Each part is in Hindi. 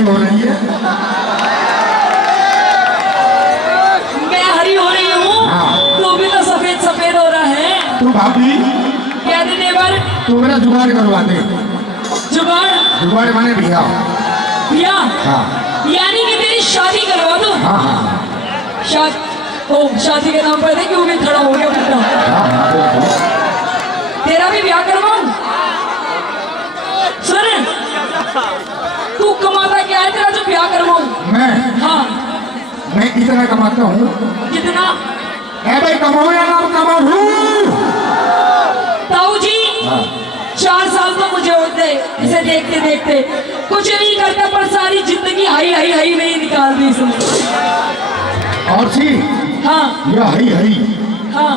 हरी हो रही है। मैं हरी हो रही हूँ, तू भी तो सफेद सफेद हो रहा है। तू भाभी क्या दे नेबर? तू मेरा जुगाड़ करवा दे। जुगाड़? जुगाड़ माने भैया। भैया? हाँ। यानी कि तेरी शादी करवा दो? हाँ हाँ। शादी के नाम पर देखिए वो भी खड़ा हो गया बेटा। तेरा भी ब्याह करवाऊं? सुन, तू कमाता क्या है, तेरा जो ब्याह करवाऊं? मैं? हाँ। मैं इतना कमाता हूँ। कितना? भाई कमाओ या ना कमाओ। ताऊ जी, 4 साल तो मुझे होते इसे देखते देखते, कुछ नहीं करता पर सारी जिंदगी हाई हाई हाई में ही निकाल दी इसने। और सी? हाँ। यह हरी हरी। हाँ।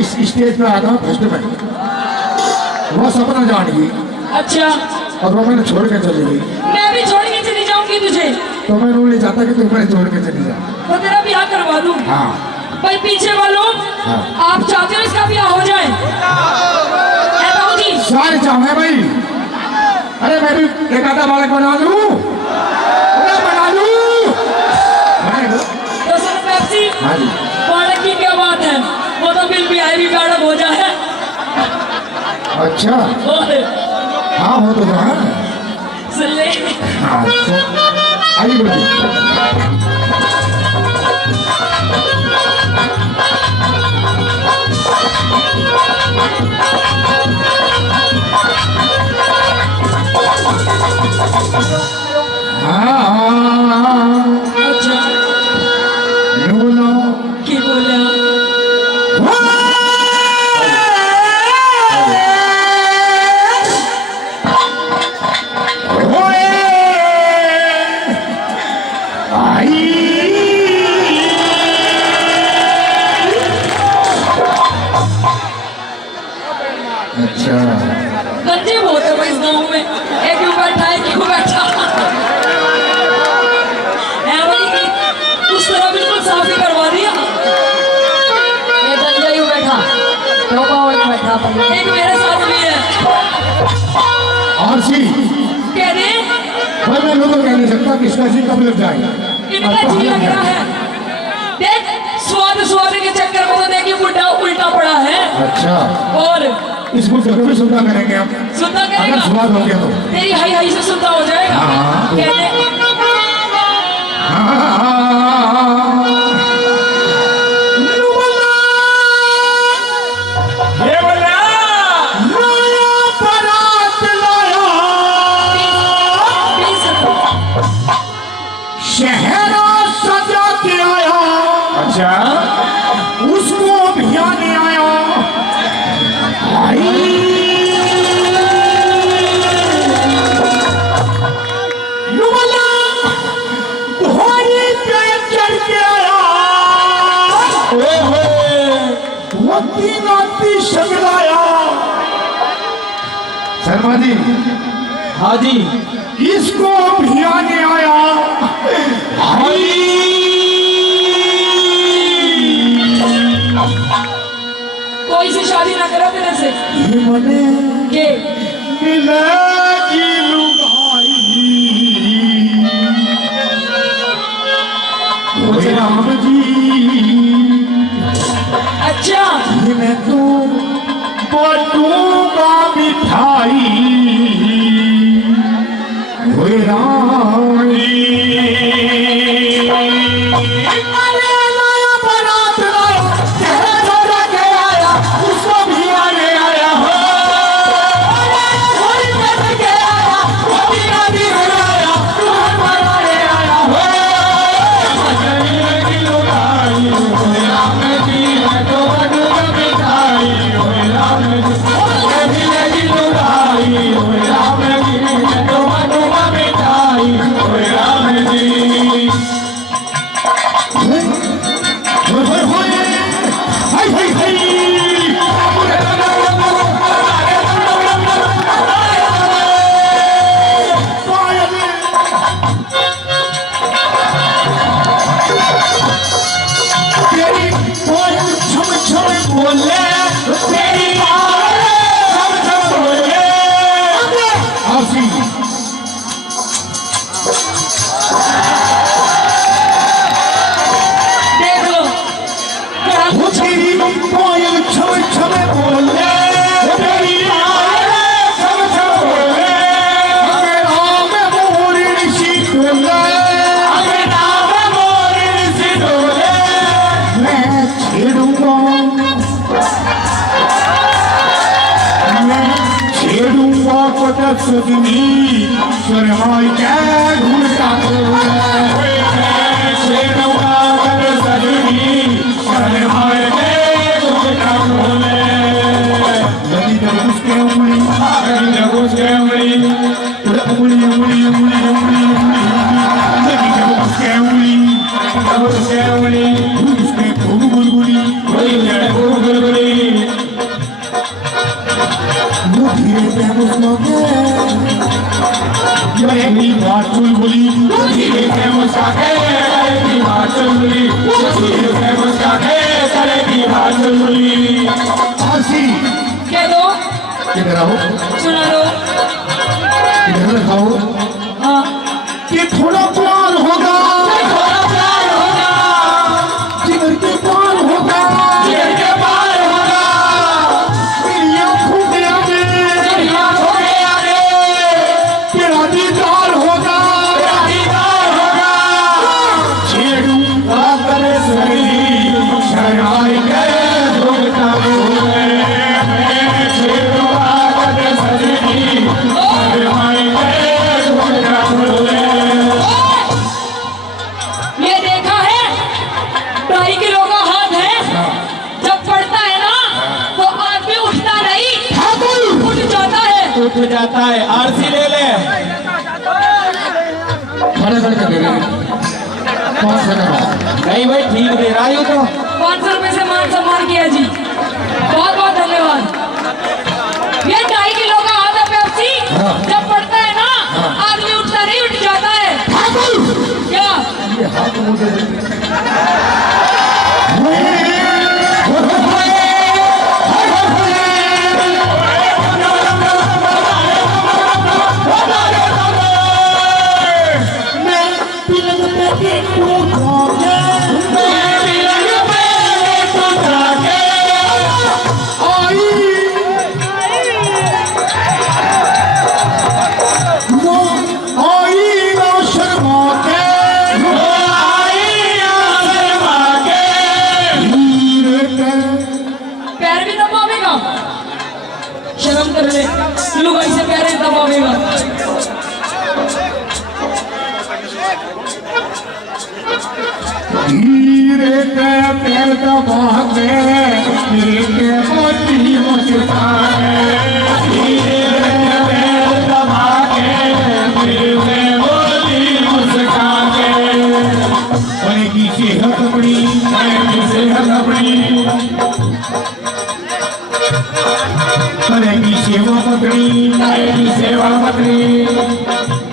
इस स्टेज पे आता हूँ फर्स्ट में, वो सपना जान गई। अच्छा। और वो मैंने छोड़ के चली गई। मैं भी छोड़ के चली जाऊंगी तुझे। तो मैं रूल नहीं चाहता कि तू मैंने छोड़ के चली जा। तो तेरा ब्याह करवा दूं? हाँ। भाई पीछे वालों, हाँ। आप चाहते हो इसका ब्याह हो जाए? जी सारे चाहे भाई। अरे मैं भी एक आधा बालक बना लूं, बना लूं। तो सर पेप्सी, बालक की क्या बात है, वो तो बिल भी आए भी बालक हो जाए। अच्छा हाँ हो तो जहाँ सुन ले। हाँ आइए बोलिए। अच्छा बोलो की बोला? अच्छा गंजे बहुत है भाई इस गाँव में, एक क्यों बैठा है क्यों बैठा है भाई, उस तरह बिल्कुल साफ ही करवा दिया। ये गंजा यूं बैठा, बैठा एक मेरे साथ भी है। और सी कह दे भाई मैं लोगों को कह नहीं सकता कि इसका जी कब लग जाएगा। इनका जी लग रहा है। देख स्वाद स्वाद के चक्कर में तो देखिए बुढ़ा उल्टा पड़ा है। अच्छा और इस बुक को भी सुनता करेंगे आप? सुनता अगर करेगा, स्वाद हो गया तो तेरी हाई हाई से सुनता हो जाएगा। हाँ। कह दे शहरा सजा के आया। अच्छा उसको अभियान आया। घोड़ी पे चढ़ के आया। धोती नाती शगलाया। शर्मा जी। हाँ जी। इसको अभियान आया। कोई से शादी ना करा तेरे से मने के मिलेगी लुगाई। ओए राम जी। अच्छा मैं तो बटूंगा मिठाई। ओए रानी। पटक सजनी शर्माई क्या घूमता सजनी शर्माई के घूमता नदी जब उसके उंगली जब उसके उंगली उंगली उंगली उंगली उंगली नदी जब उसके उंगली जब उसके उंगली उसके खूब गुलगुली गुलगुली धीरे से मुस्कुराते मेरी बात चुलबुली धीरे से मुस्कुराते मेरी बात चुलबुली धीरे से मुस्कुराते मेरी बात चुलबुली आसी कह दो किधर आओ सुना लो किधर रखाओ हाँ कि थोड़ा प्यार होगा थोड़ा प्यार होगा जिगर के पार होगा जिगर के पार होगा मेरी आंखों के आगे मेरी आंखों के आगे तेरा दीदार होगा तेरा दीदार होगा छेड़ू आकर सही शराय के ढूंढता हूँ छेड़ू आकर सही शराय के ढूंढता हूँ ये देखा है 2.5 किलो का हाथ है जब पड़ता है ना तो आदमी उठता नहीं उठ जाता है उठ जाता है आरसी ले ले खड़े खड़े कर दे 500 का नहीं भाई ठीक दे रहा हूँ तो 500 रुपए से मान सम्मान किया जी बहुत बहुत धन्यवाद ये 2.5 किलो का हाथ है पेप्सी जब पड़ता है ना आदमी उठता नहीं उठ जाता है क्या ये हाथ मुझे पैर भी दबावेगा शर्म कर ले लुगाई से पैर ही दबावेगा धीरे के पैर दबा के धीरे के मोती मुस्कान धीरे के पैर दबा के धीरे के मोती मुस्कान बनेगी सेहत अपनी बनेगी सेहत अपनी बनेगी सेवा पत्नी बनेगी सेवा पत्नी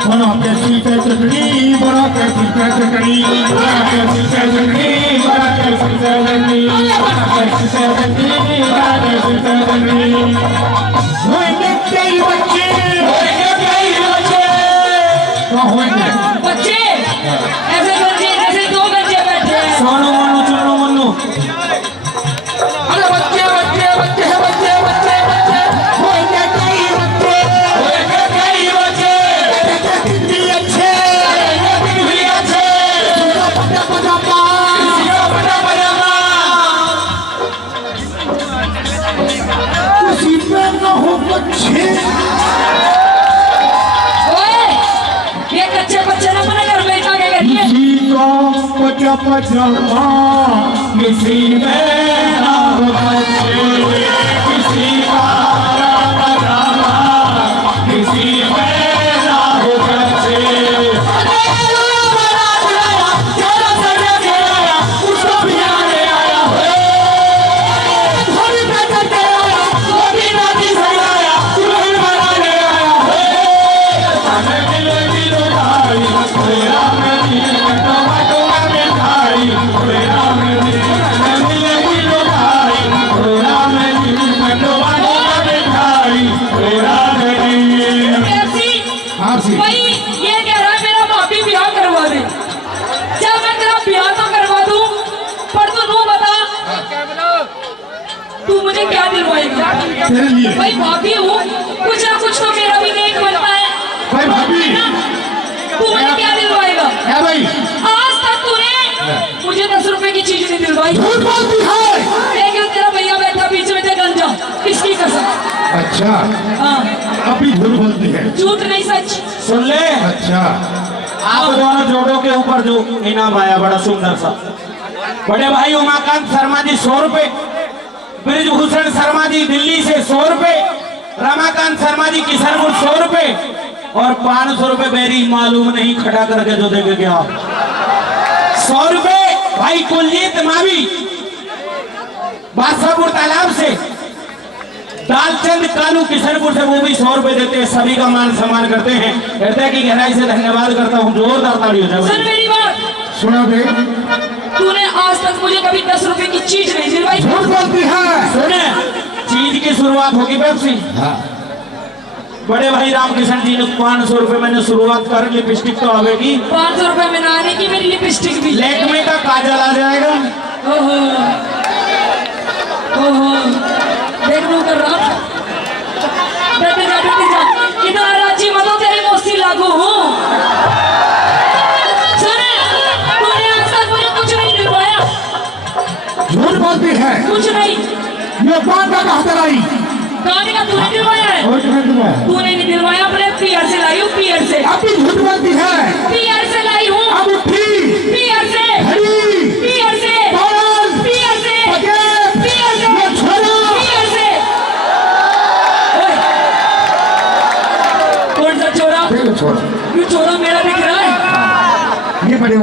बना के सिल पे चटनी बना के सिल पे चटनी बना के सिल पे चटनी बना के सिल पे चटनी बना के सिल पे चटनी बना के सिल पे चटनी होएंगे कई बच्चे कहाँ होएंगे बच्चे ऐसे गंजे ऐसे 2 गंजे बैठे हैं सोनू मन्नू चुन्नू मन्नू अरे बच्चे बच्चे बच्चे बच्चे बच्चे बच्चे होएंगे कई बच्चे होएंगे कई बच्चे भी अच्छे भी अच्छे पटा पजामा पटा पजामा उसी पे न हो बच्चे ओए ये कच्चे बच्चे ना मना कर बेटा क्या करिए किसी को पटा पजामा किसी में ना हो बच्चे किसी का पजामा किसी में ना हो बच्चे उसको भी आने आया थोड़ी बेटा के आया थोड़ी नाती से आया तुम्हें बनाने आया मिलेगी रोटाई तेरा मेरी टमाटो मिठाई तेरा मेरी मिलेगी रोटाई तेरा मेरी टमाटो मिठाई तेरा मेरी पेप्सी हाँ सी भाई ये कह रहा है मेरा भाभी ब्याह करवा दे चल मैं तेरा ब्याह तो करवा दूं पर तू नू बता तू मुझे क्या दिलवाएगा तेरे लिए भाई भाभी हूँ कुछ ना कुछ तो मेरा भी नेक बनता है भाई भाभी तू मुझे क्या दिलवाएगा है भाई आज तक तूने मुझे 10 रुपए की चीज नहीं दिलवाई झूठ बोलती है लेकिन तेरा भैया बैठा बीच में गंजा किसकी कसम अच्छा हाँ अभी झूठ बोलती झूठ नहीं सच। सुन ले, अच्छा आप दोनों जोड़ों के ऊपर जो इनाम आया बड़ा सुंदर सा, बड़े भाई उमाकांत शर्मा जी 100 रुपए, ब्रिजभूषण शर्मा जी दिल्ली से 100 रुपए, रमाकांत शर्मा जी किशनपुर 100 रुपए और 500 रुपए मेरी मालूम नहीं खड़ा करके जो देके गया। 100 रुपए भाई कुलजीत मावी बादशाहपुर तालाब से, दालचंद कालू किशनपुर से वो भी 100 रुपए देते हैं। सभी का मान सम्मान करते हैं, हृदय की गहराई से धन्यवाद करता हूँ। जोरदार ताली हो जाए। सुन मेरी बात, सुना दे। तूने आज तक मुझे कभी 10 रुपए की चीज नहीं दिलवाई। झूठ बोलती है। सुने, चीज की शुरुआत होगी पेप्सी। हाँ बड़े भाई रामकिशन जी ने 500 रुपए मैंने शुरुआत कर, लिपस्टिक तो आवेगी, 500 रुपए में ना आने की मेरी लिपस्टिक भी। लैक्मे का काजल आ जाएगा। ओहो ओहो, देख लू कर रहा। बैठे जा इधर रांची मत हो, तेरी मोस्ती लागू हूँ। सुने, तूने आज तक मुझे कुछ नहीं दिलवाया। झूठ बोलती है। कुछ नहीं। ये बात का कहा कराई। गाने का तूने दिलवाया है। और किसने दिलवाया? तूने नहीं दिलवाया, अपने पीआर से लाई हूँ। पीआर से, अब भी झूठ बोलती है। पीआर से लाई हूँ। अब उठी। पीआर से, हरी। पीआर से, कौन? पीआर से, पटेल। पीआर से, ये छोरा। पीआर से। ओए, कौन सा चोरा? छोरा ये चोरा मेरा दिख रहा है। ये बड़े